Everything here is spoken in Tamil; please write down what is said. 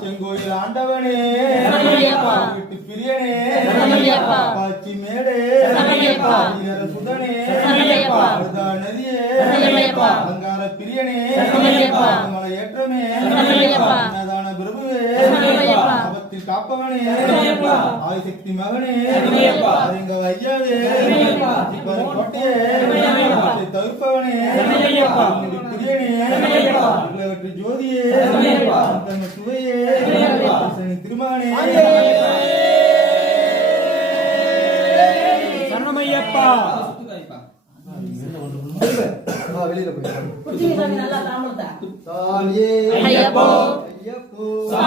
செங்கோயில் ஆண்டவனே விட்டு பிரியனே காட்சி மேடே சுதனே நதியே அலங்கார பிரியனே மலை ஏற்றமே அன்னதான பிரபுவே ஆபத்தில் காப்பவனே ஆதிசக்தி மகனே அறிங்க ஐயாவே கோட்டையே தவிர்ப்பவனே பிரியனே ஜோதியே சுவையே திருமகனே சரணமையப்பா வெளியில போய் ஐயப்போ